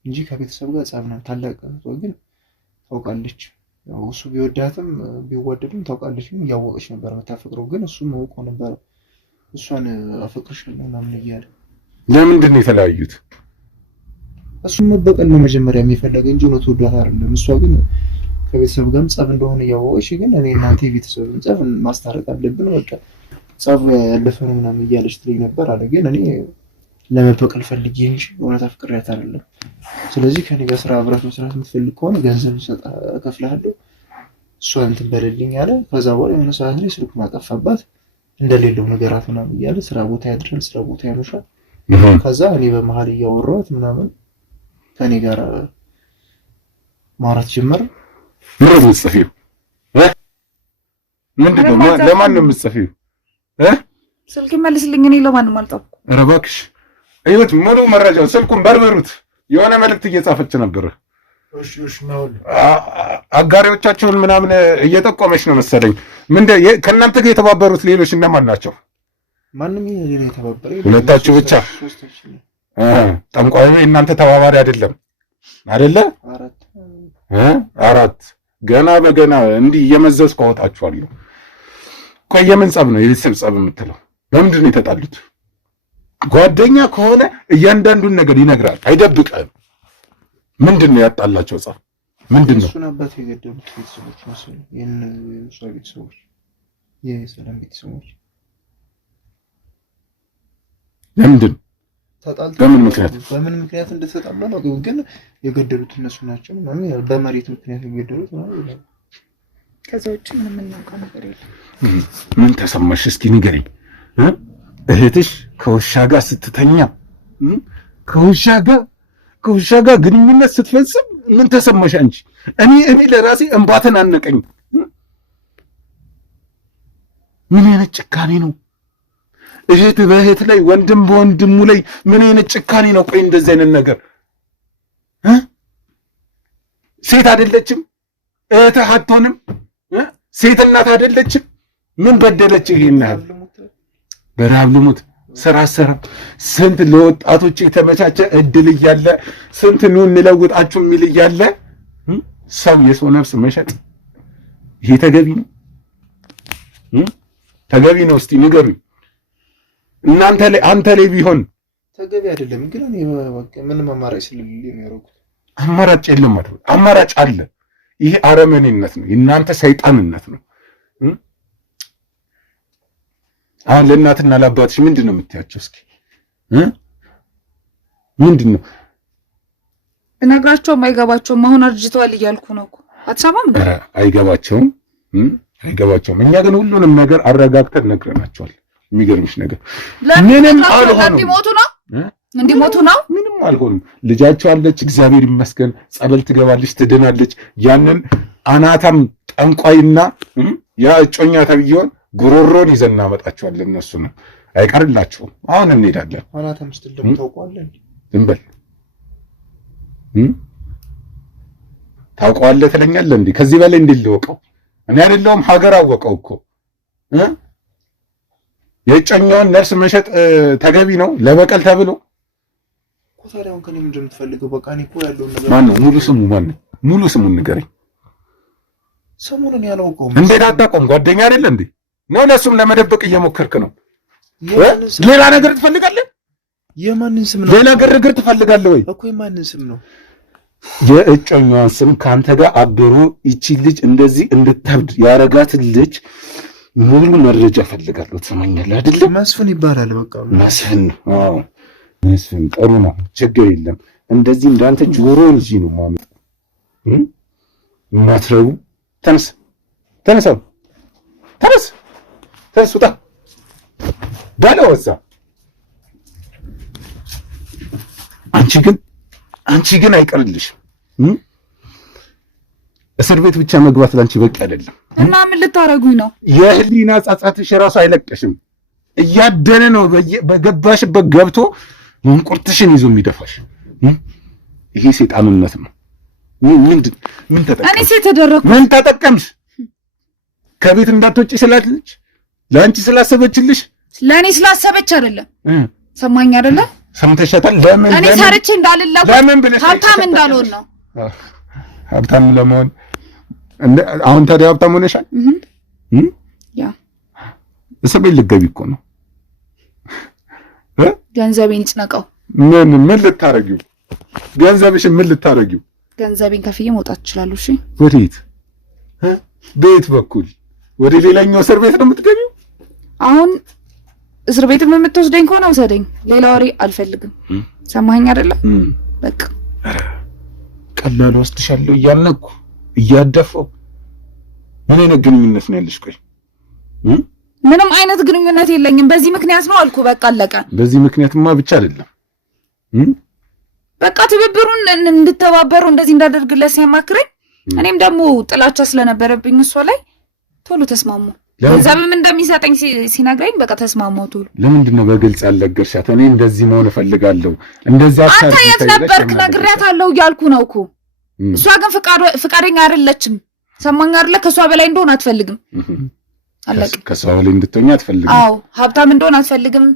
እንጂ ከቤተሰብ ጋር ጸብ ነው። ታላቅ እህቷ ግን ታውቃለች። እሱ ቢወዳትም ቢዋደድም ታውቃለች። ግን እያወቀች ነበር የምታፈቅረው። ግን እሱ ማውቆ ነበር እሷን አፈቅርሻለሁ ምናምን እያለ። ለምንድን ነው የተለያዩት? እሱን መበቀል ነው መጀመሪያ የሚፈለገ እንጂ እውነት ወዷት አይደለም። እሷ ግን ከቤተሰብ ጋርም ጸብ እንደሆነ እያወቀች ግን እኔ እናንተ ቤተሰብን ጸብ ማስታረቅ አለብን በቃ ጸብ ያለፈ ነው ምናምን እያለች ትለኝ ነበር አለ። ግን እኔ ለመበቀል ፈልጌ እንጂ እውነት አፍቅሬያት አይደለም። ስለዚህ ከኔ ጋር ስራ አብራት መስራት የምትፈልግ ከሆነ ገንዘብ እከፍልሃለሁ፣ እሷን እንትን በልልኝ አለ። ከዛ በኋላ የሆነ ሰዓት ላይ ስልኩን አጠፋባት። እንደሌለው ነገራት ምናምን እያለ ስራ ቦታ ያድራል፣ ስራ ቦታ ያመሻል። ከዛ እኔ በመሀል እያወራኋት ምናምን ከኔ ጋር ማውራት ጀመረ። ምን ነው የምትጽፊው? ምንድን ነው? ለማን ነው የምትጽፊው? ስልክ መልስልኝ። እኔ ለማንም አልጻፍኩም። ኧረ እባክሽ እዩት፣ ሙሉ መረጃው ስልኩን በርበሩት። የሆነ መልዕክት እየጻፈች ነበር። እሺ ነው አጋሪዎቻቸውን ምናምን እየጠቆመች ነው መሰለኝ። ከእናንተ ጋር የተባበሩት ሌሎች እነማን ናቸው? ማንም የተባበረ ሁለታችሁ ብቻ? ጠንቋዩ እናንተ ተባባሪ አይደለም አይደለ? አራት ገና በገና እንዲህ እየመዘዝኩ አወጣችኋለሁ። ቆይ የምን ጸብ ነው የቤተሰብ ጸብ የምትለው? በምንድን ነው የተጣሉት? ጓደኛ ከሆነ እያንዳንዱን ነገር ይነግራል፣ አይደብቅም። ምንድን ነው ያጣላቸው ጸብ? ምንድን ነው? እሱን አባት የገደሉት ቤተሰቦች መሰለኝ። የእሷ ቤተሰቦች፣ የሰላም ቤተሰቦች። ለምንድን ተጣልተው? በምን ምክንያት እንደተጣሉ ነው፣ ግን የገደሉት እነሱ ናቸው። በመሬት ምክንያት የገደሉት ነው። ከዛ ውጭ ምንም የምናውቀው ነገር የለም። ምን ተሰማሽ? እስኪ ንገሪኝ። እህትሽ ከውሻ ጋር ስትተኛ ከውሻ ጋር ግንኙነት ስትፈጽም ምን ተሰማሽ አንቺ? እኔ ለራሴ እንባትን አነቀኝ። ምን አይነት ጭካኔ ነው? እህት በእህት ላይ፣ ወንድም በወንድሙ ላይ ምን አይነት ጭካኔ ነው? ቆይ እንደዚህ አይነት ነገር ሴት አይደለችም? እህትህ አትሆንም? ሴት እናት አይደለችም? ምን በደለች? ይሄን ያህል በረሃብ ልሙት ስራ ስንት ለወጣቶች የተመቻቸ እድል እያለ ስንት ኑ እንለውጣችሁ የሚል እያለ ሰው የሰው ነፍስ መሸጥ ይሄ ተገቢ ነው? ተገቢ ነው? እስቲ ንገሩኝ። እናንተ ላይ አንተ ላይ ቢሆን ተገቢ አይደለም። ግን እኔ በቃ ምንም አማራጭ ስለሌለ ነው ያደረኩት። አማራጭ የለም አይደል? አማራጭ አለ። ይሄ አረመኔነት ነው፣ የእናንተ ሰይጣንነት ነው። አሁን ለእናትና ለአባትሽ ምንድን ነው የምትያቸው? እስኪ ምንድን ነው እነግራቸውም? አይገባቸውም። አሁን አርጅተዋል እያልኩ ነው እኮ። አትሰማም? አይገባቸውም። እኛ ግን ሁሉንም ነገር አረጋግተን ነግረናቸዋል። የሚገርምሽ ነገር ምንም አልሆኑም። እንዲሞቱ ነው። ምንም አልሆኑም። ልጃቸው አለች፣ እግዚአብሔር ይመስገን። ጸበል ትገባለች፣ ትድናለች። ያንን አናታም ጠንቋይና ያ እጮኛ ተብዬውን ጉሮሮን ይዘን እናመጣቸዋለን። እነሱ ነው አይቀርላቸውም። አሁን እንሄዳለን። አናታም ስትል ደግሞ ታውቀዋለህ። ዝም በል ታውቀዋለህ ትለኛለህ እንዴ? ከዚህ በላይ እንዴት ልወቀው? እኔ አይደለሁም ሀገር አወቀው እኮ። የእጮኛውን ነፍስ መሸጥ ተገቢ ነው ለበቀል ተብሎ እኮ። ታዲያ አሁን ከእኔ ምንድን ነው የምትፈልገው? በቃ እኔ እኮ ያለውን ነገር ማነው? ሙሉ ስሙን ንገረኝ። ስሙን ያላውቀውም። እንዴት አታውቀውም? ጓደኛ አይደለ እንዴ? ነው ለሱም ለመደበቅ እየሞከርክ ነው። ሌላ ነገር ትፈልጋለህ? የማንን ስም ነው? ሌላ ግርግር ትፈልጋለህ ወይ እኮ? የማንን ስም ነው? የእጮኛዋን ስም ከአንተ ጋር አብሮ ይቺ ልጅ እንደዚህ እንድታብድ ያረጋትን ልጅ ሙሉ መረጃ ፈልጋለሁ። ትሰማኛለህ አይደለ? መስፍን ይባላል። በቃ መስፍን። አዎ መስፍን ጥሩ ነው፣ ችግር የለም። እንደዚህ እንዳንተ ጆሮን እዚህ ነው ማመጣ ማትረቡ። ተነስ ውጣ ባለው ወዛ። አንቺ ግን አይቀርልሽም። እስር ቤት ብቻ መግባት ላንቺ በቂ አይደለም። እና ምን ልታረጉኝ ነው? የህሊና ጻጻትሽ ራሱ አይለቀሽም። እያደነ ነው በገባሽበት ገብቶ መንቁርትሽን ይዞ የሚደፋሽ። ይሄ ሰይጣንነት ነው። ምን ተጠቀምሽ? እኔ ሴት ተደረኩ። ምን ተጠቀምሽ? ከቤት እንዳትወጪ ስላለች ለአንቺ ስላሰበችልሽ? ለእኔ ስላሰበች አይደለም። ሰማኝ አይደለ? ሰምተሻታል? ለምን እኔ ሰርቼ እንዳልለወጥ ሀብታም እንዳልሆን ነው። ሀብታም ለመሆን አሁን ታዲያ ሀብታም ሆነሻል። ያ እስር ቤት ልትገቢ እኮ ነው። ገንዘቤን ይጭነቀው። ምን ልታረጊው? ገንዘብሽን ምን ልታረጊው? ገንዘቤን ከፍዬ መውጣት እችላለሁ። እሺ። ወዴት? ቤት በኩል ወደ ሌላኛው እስር ቤት ነው የምትገቢው? አሁን እስር ቤትም የምትወስደኝ ከሆነ ውሰደኝ። ሌላ ወሬ አልፈልግም። ሰማኸኝ አይደለ? በቃ ቀላል ወስድሻለሁ እያልኩ እያደፈው። ምን አይነት ግንኙነት ነው ያለሽ? ቆይ ምንም አይነት ግንኙነት የለኝም። በዚህ ምክንያት ነው አልኩ። በቃ አለቀ። በዚህ ምክንያትማ ብቻ አይደለም በቃ ትብብሩን እንድተባበሩ እንደዚህ እንዳደርግለት ሲያማክረኝ እኔም ደግሞ ጥላቻ ስለነበረብኝ እሷ ላይ ቶሎ ተስማሙ። ገንዘብም እንደሚሰጠኝ ሲነግረኝ በቃ ተስማማው ቶሎ። ለምንድን ነው በግልጽ ያልነገርሻት? እኔ እንደዚህ መሆን እፈልጋለሁ እንደዚህ አታርጊ። አንተ የት ነበርክ? ነግሬያታለሁ እያልኩ ነው እኮ። እሷ ግን ፍቃደኛ አይደለችም። ሰማኝ አይደለ? ከሷ በላይ እንደሆነ አትፈልግም። አለቀ። ከሷ በላይ እንድትሆኝ አትፈልግም። አዎ ሀብታም እንደሆነ አትፈልግም።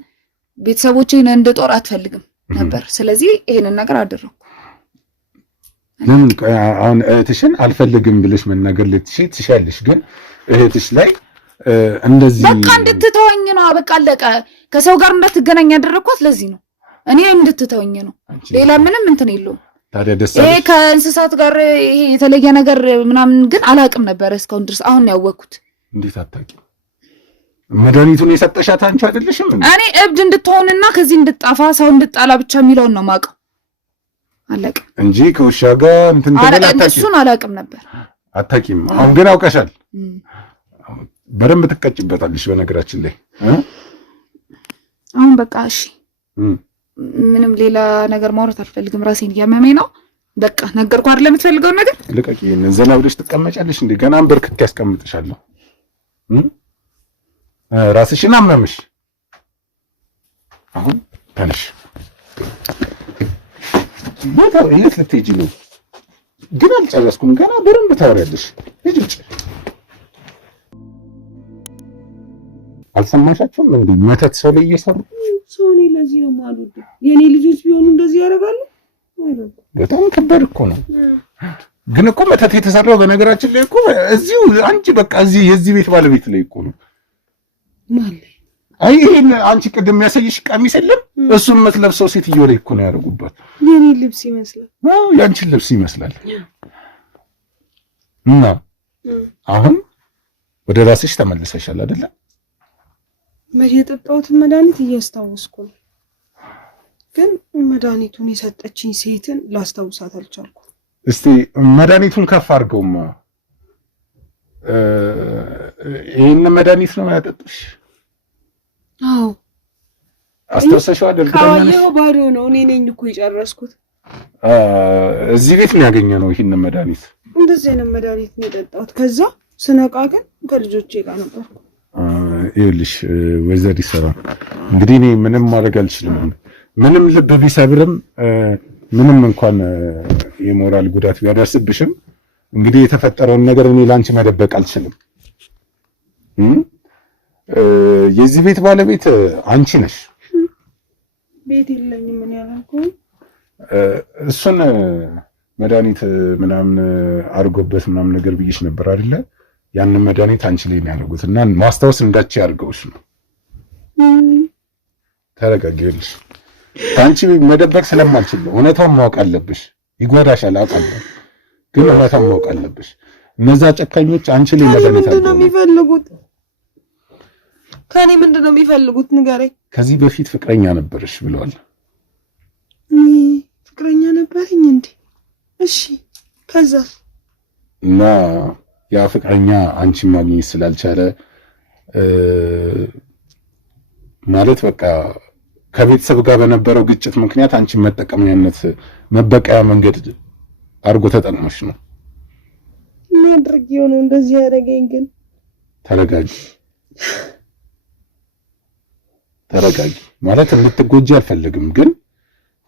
ቤተሰቦቼን እንድጦር አትፈልግም ነበር። ስለዚህ ይሄንን ነገር አደረኩ። ለምን አሁን እህትሽን አልፈልግም ብለሽ መናገር ትችያለሽ፣ ግን እህትሽ ላይ እንደዚህ በቃ እንድትተወኝ ነው። በቃ አለቀ። ከሰው ጋር እንዳትገናኝ ያደረኳት ለዚህ ነው። እኔ እንድትተወኝ ነው። ሌላ ምንም እንትን የለውም። ታዲያ ደስ ይሄ ከእንስሳት ጋር ይሄ የተለየ ነገር ምናምን ግን አላውቅም ነበር እስካሁን ድረስ። አሁን ያወቅኩት። እንዴት አታውቂም? መድኃኒቱን የሰጠሻት አንቺ አይደለሽም? እኔ እብድ እንድትሆንና ከዚህ እንድጣፋ ሰው እንድጣላ ብቻ የሚለውን ነው የማውቀው። አለቀ እንጂ ከውሻ ጋር እንትን ተበላጣች እሱን አላውቅም ነበር። አታውቂም። አሁን ግን አውቀሻል። በደንብ ትቀጭበታለሽ። በነገራችን ላይ አሁን በቃ እሺ፣ ምንም ሌላ ነገር ማውራት አልፈልግም። ራሴን እያመመኝ ነው። በቃ ነገርኩህ አይደል? የምትፈልገውን ነገር ልቀቂ። ዘና ብለሽ ትቀመጫለሽ እንዴ? ገና አንበርክኬ ያስቀምጥሻለሁ። ራስሽን አመምሽ። አሁን ተነሽ። የት ልትሄጂ ነው? ግን አልጨረስኩም። ገና በደንብ ታወሪያለሽ። ሂጂ ውጭ። አልሰማሻቸውም እንዴ? መተት ሰው ላይ እየሰሩ ሰው እኔ ለዚህ ነው ማለት ነው። የኔ ልጆች ቢሆኑ እንደዚህ ያደርጋሉ? በጣም ከባድ እኮ ነው። ግን እኮ መተት የተሰራው በነገራችን ላይ እኮ እዚሁ አንቺ በቃ እዚህ የዚህ ቤት ባለቤት ላይ እኮ ነው ማለት። አይ ይሄን አንቺ ቅድም የሚያሳይሽ ቀሚስ የለም? እሱን የምትለብሰው ሴትዮ ላይ እኮ ነው ያደረጉባት። የኔ ልብስ ይመስላል። አዎ ያንቺን ልብስ ይመስላል። እና አሁን ወደ ራስሽ ተመልሰሻል አይደለ? መቼ የጠጣሁትን መድኃኒት እያስታወስኩ ነው። ግን መድኃኒቱን የሰጠችኝ ሴትን ላስታውሳት አልቻልኩም። እስቲ መድኃኒቱን ከፍ አድርገውማ። ይሄን መድኃኒት ነው ያጠጡሽ? አዎ አስተውሰሽው አይደል? ካየው ባዶ ነው። እኔ ነኝ እኮ የጨረስኩት። እዚህ ቤት ነው ያገኘነው ይሄን መድኃኒት። እንደዚህ አይነት መድኃኒት ነው የጠጣሁት። ከዛ ስነቃ ግን ከልጆቼ ጋር ነበርኩ። ይኸውልሽ ወይዘሪት ሰላም፣ እንግዲህ እኔ ምንም ማድረግ አልችልም። ምንም ልብ ቢሰብርም ምንም እንኳን የሞራል ጉዳት ቢያደርስብሽም እንግዲህ የተፈጠረውን ነገር እኔ ላንቺ መደበቅ አልችልም። የዚህ ቤት ባለቤት አንቺ ነሽ። ቤት የለኝም ምን ያላልኩ እሱን መድኃኒት ምናምን አድርጎበት ምናምን ነገር ብዬሽ ነበር አይደለ? ያንን መድኃኒት አንቺ ላይ ነው ያደረጉት እና ማስታወስ እንዳቺ አድርገውሽ ነው። ተረጋጊልሽ። አንቺ መደበቅ ስለማልችል ነው። እውነታውን ማወቅ አለብሽ። ይጎዳሻል አውቃለሁ፣ ግን እውነታውን ማወቅ አለብሽ። እነዛ ጨካኞች አንቺ ላይ መድኃኒት ምንድን ነው የሚፈልጉት? ከኔ ምንድን ነው የሚፈልጉት? ንገረኝ። ከዚህ በፊት ፍቅረኛ ነበርሽ ብለዋል። ፍቅረኛ ነበረኝ እንዴ? እሺ ከዛ እና ያ ፍቅረኛ አንቺን ማግኘት ስላልቻለ ማለት በቃ ከቤተሰብ ጋር በነበረው ግጭት ምክንያት አንቺን መጠቀሚያነት መበቀያ መንገድ አድርጎ ተጠቅሞሽ ነው። ማድረግ የሆነው እንደዚህ ያደረገኝ። ግን ተረጋጊ ማለት እንድትጎጂ አልፈልግም፣ ግን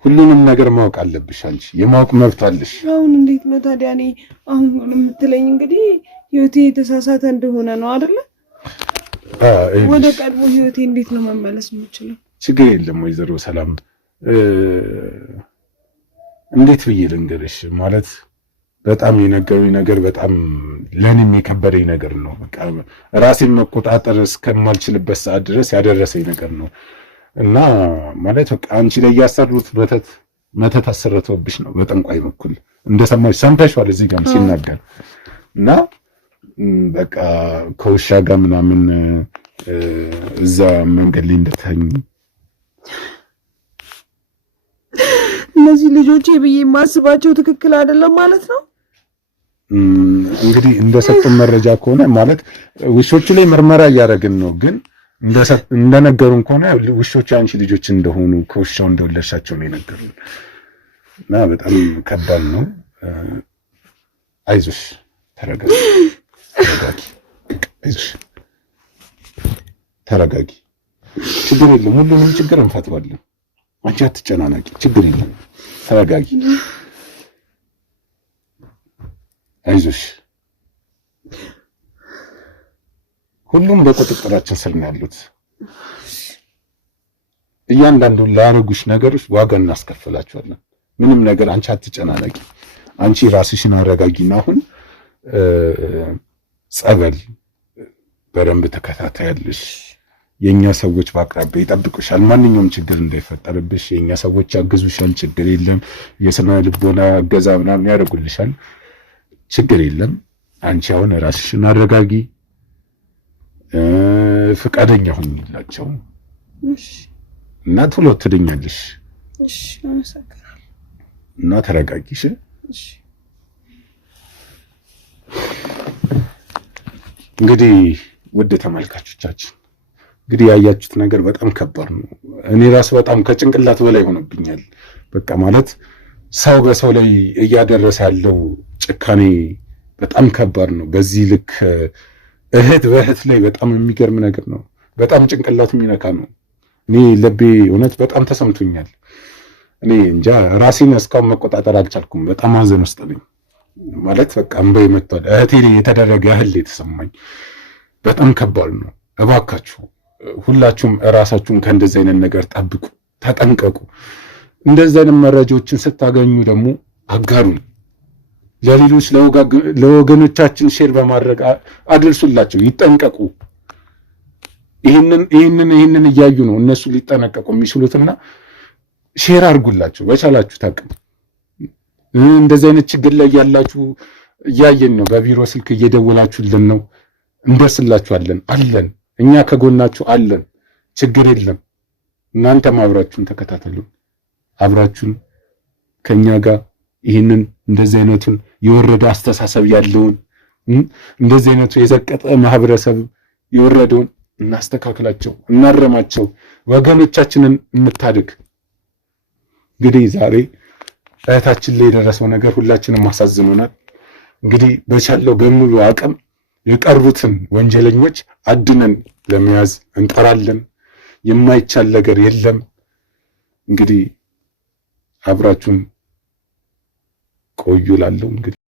ሁሉንም ነገር ማወቅ አለብሽ። አንቺ የማወቅ መብት አለሽ። አሁን እንዴት ነው ታዲያ? እኔ አሁን የምትለኝ እንግዲህ ህይወቴ የተሳሳተ እንደሆነ ነው አይደለ? ወደ ቀድሞ ህይወቴ እንዴት ነው መመለስ የምችለው? ችግር የለም ወይዘሮ ሰላም፣ እንዴት ብዬ ልንገርሽ? ማለት በጣም የነገሩኝ ነገር በጣም ለኔም የከበደኝ ነገር ነው። በቃ ራሴን መቆጣጠር እስከማልችልበት ሰዓት ድረስ ያደረሰኝ ነገር ነው። እና ማለት በቃ አንቺ ላይ ያሰሩት መተት አሰረተውብሽ ነው በጠንቋይ በኩል እንደሰማሽ ሰምተሽዋል እዚህ ጋር ሲናገር። እና በቃ ከውሻ ጋር ምናምን እዛ መንገድ ላይ እንደተኝ እነዚህ ልጆቼ ብዬ የማስባቸው ትክክል አይደለም ማለት ነው። እንግዲህ እንደሰጡን መረጃ ከሆነ ማለት ውሾቹ ላይ ምርመራ እያደረግን ነው፣ ግን እንደነገሩን ከሆነ ውሾቹ አንቺ ልጆች እንደሆኑ ከውሻው እንደወለድሻቸው ነው የነገሩን። እና በጣም ከባድ ነው። አይዞሽ፣ ተረጋጊ፣ አይዞሽ፣ ተረጋጊ። ችግር የለም፣ ሁሉንም ችግር እንፈታዋለን። አንቺ አትጨናነቂ፣ ችግር የለም፣ ተረጋጊ፣ አይዞሽ። ሁሉም በቁጥጥራችን ስር ነው ያሉት። እያንዳንዱን ላረጉሽ ነገሮች ዋጋ እናስከፍላቸዋለን። ምንም ነገር አንቺ አትጨናነቂ። አንቺ ራስሽን አረጋጊና አሁን ጸበል በደንብ ተከታታያለሽ። የኛ ሰዎች በአቅራቢያ ይጠብቁሻል። ማንኛውም ችግር እንዳይፈጠርብሽ የኛ ሰዎች ያግዙሻል። ችግር የለም። የስነ ልቦና እገዛ ምናምን ያደርጉልሻል። ችግር የለም። አንቺ አሁን ራስሽን አረጋጊ፣ ፍቃደኛ ሁኚላቸው እና ቶሎ ትድኛለሽ። እሺ፣ አመሰግናለሁ። እና ተረጋጊሽ። እሺ። እንግዲህ ውድ ተመልካቾቻችን እንግዲህ ያያችሁት ነገር በጣም ከባድ ነው። እኔ ራሱ በጣም ከጭንቅላት በላይ ሆነብኛል። በቃ ማለት ሰው በሰው ላይ እያደረሰ ያለው ጭካኔ በጣም ከባድ ነው። በዚህ ልክ እህት በእህት ላይ በጣም የሚገርም ነገር ነው። በጣም ጭንቅላት የሚነካ ነው። እኔ ልቤ እውነት በጣም ተሰምቶኛል። እኔ እንጃ ራሴን እስካሁን መቆጣጠር አልቻልኩም። በጣም ሀዘን ውስጥ ነኝ። ማለት በቃ እንባዬ መጥቷል። እህቴ ላይ የተደረገ ያህል የተሰማኝ በጣም ከባድ ነው። እባካችሁ ሁላችሁም እራሳችሁን ከእንደዚህ አይነት ነገር ጠብቁ፣ ተጠንቀቁ። እንደዚህ አይነት መረጃዎችን ስታገኙ ደግሞ አጋሩን፣ ለሌሎች ለወገኖቻችን ሼር በማድረግ አድርሱላቸው፣ ይጠንቀቁ። ይህንን እያዩ ነው እነሱ ሊጠነቀቁ የሚችሉትና ሼር አድርጉላቸው በቻላችሁ ታቅም። እንደዚህ አይነት ችግር ላይ ያላችሁ እያየን ነው። በቢሮ ስልክ እየደወላችሁልን ነው። እንደርስላችኋለን፣ አለን፣ እኛ ከጎናችሁ አለን። ችግር የለም። እናንተም አብራችሁን ተከታተሉ። አብራችሁን ከኛ ጋር ይህንን እንደዚህ አይነቱን የወረደ አስተሳሰብ ያለውን እንደዚህ አይነቱ የዘቀጠ ማህበረሰብ የወረደውን እናስተካክላቸው፣ እናረማቸው፣ ወገኖቻችንን እንታድግ። እንግዲህ ዛሬ እህታችን ላይ የደረሰው ነገር ሁላችንም አሳዝኖናል። እንግዲህ በቻለው በሙሉ አቅም የቀሩትን ወንጀለኞች አድነን ለመያዝ እንጠራለን። የማይቻል ነገር የለም። እንግዲህ አብራችሁን ቆዩ ላለው እንግዲህ